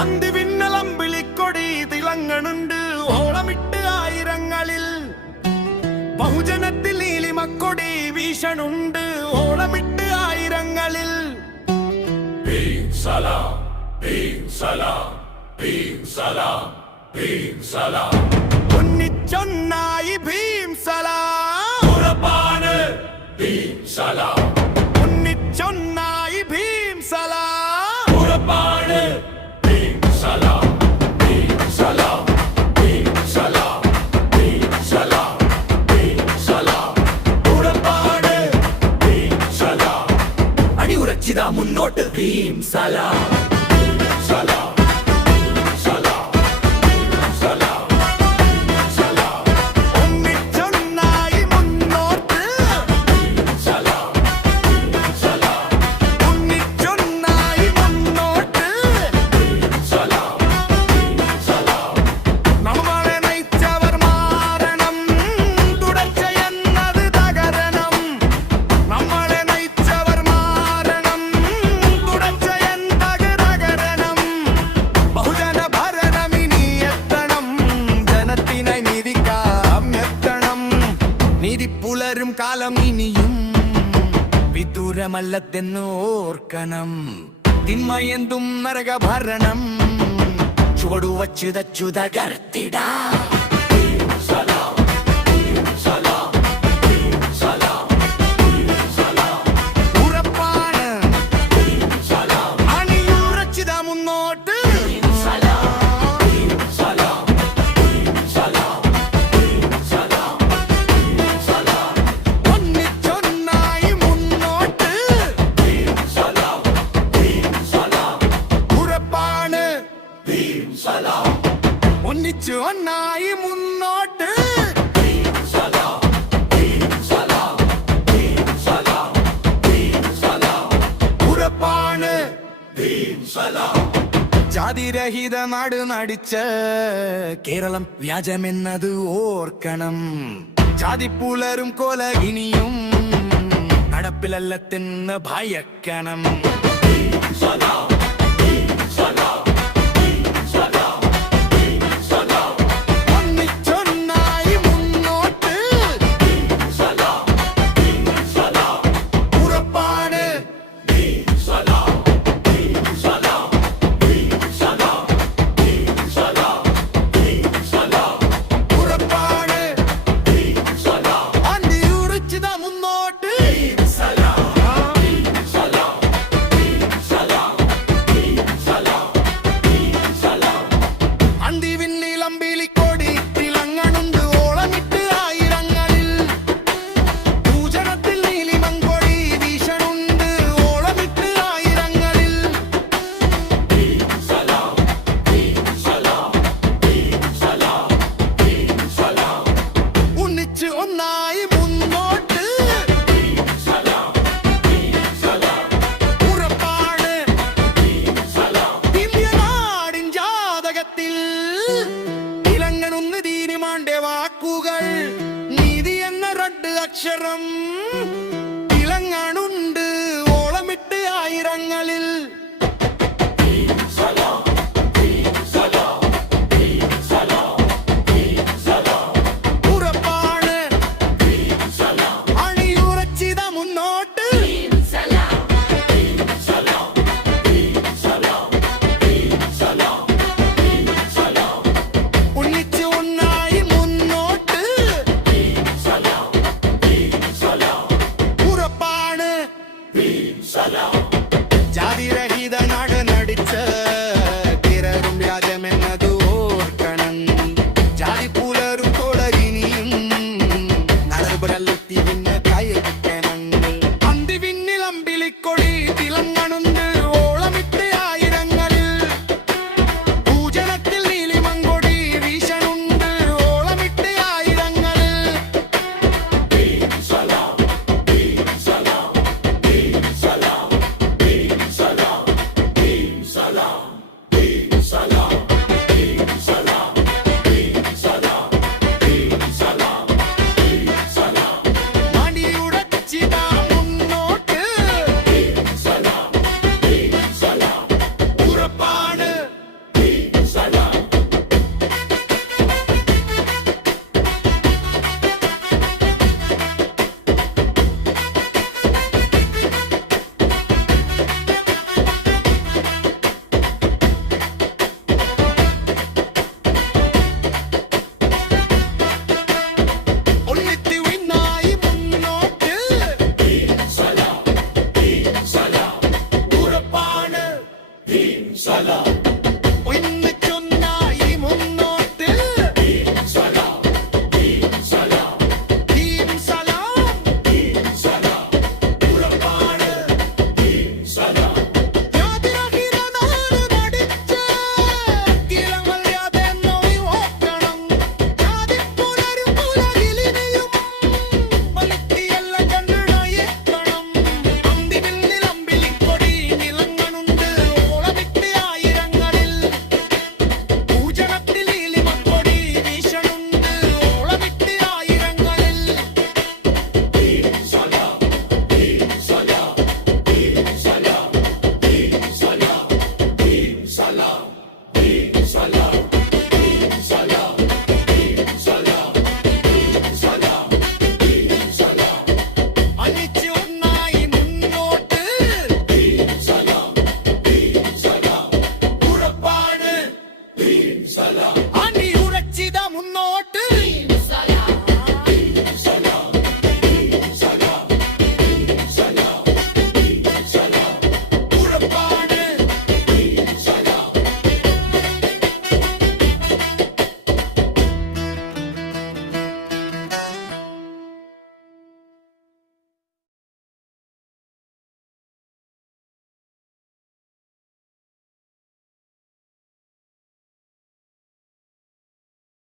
അന്തിവിന്നലമ്പിളിക്കൊടി തിളങ്ങണുണ്ട് ഓളമിട്ട് ആയിരങ്ങളിൽ. ബഹുജനത്തിൽ നീലിമക്കൊടി വീശണുണ്ട് ഓളമിട്ട് ആയിരങ്ങളിൽ. ഭീം സലാം, ഭീം സലാം, ഭീം സലാം, ഭീം സലാം. ഒന്നിച്ചൊന്നായി ഭീം സലാം. ഉറപ്പാണ് ഭീം സലാം. ഒന്നിച്ചൊന്നായി ഭീം സലാം. ഉറപ്പാണ് ഭീം സലാം, ഭീം സലാം, ഭീം സലാം, ഭീം സലാം, ഭീം സലാം. ഉറപ്പാണ് ഭീം സലാം. അടിയുറച്ചിതാ മുന്നോട്ട് ഭീം സലാം, സലാം. പുലരും കാലം ഇനിയും വിദൂരമല്ലെന്ന് ഓർക്കണം. തിന്മയെന്തും നരകഭരണം ചുവടുവച്ചു തച്ചു തകർത്തിടാ. ഉറപ്പാണ് അണിയുറച്ചിത മുന്നോട്ട്. ഒന്നിച്ചു ഒന്നായി മുന്നോട്ട്. ഉറപ്പാണ് ജാതിരഹിത നാട് നടിച്ച് കേരളം വ്യാജമെന്നത് ഓർക്കണം. ജാതിപ്പുലരും കൊലകിനിയും നടപ്പിലല്ലെന്ന് ഭയക്കണം. ഒന്നായി മുന്നോട്ട്. ഉറപ്പാണ് ഇന്ത്യനാടിൻ ജാതകത്തിൽ ഇലങ്ങണുന്ന് തീരുമാന്റെ വാക്കുകൾ. നീതി എന്ന രണ്ട് അക്ഷരം ഇലങ്ങണുണ്ട് ഓളമിട്ട് ആയിരങ്ങളിൽ. Salam.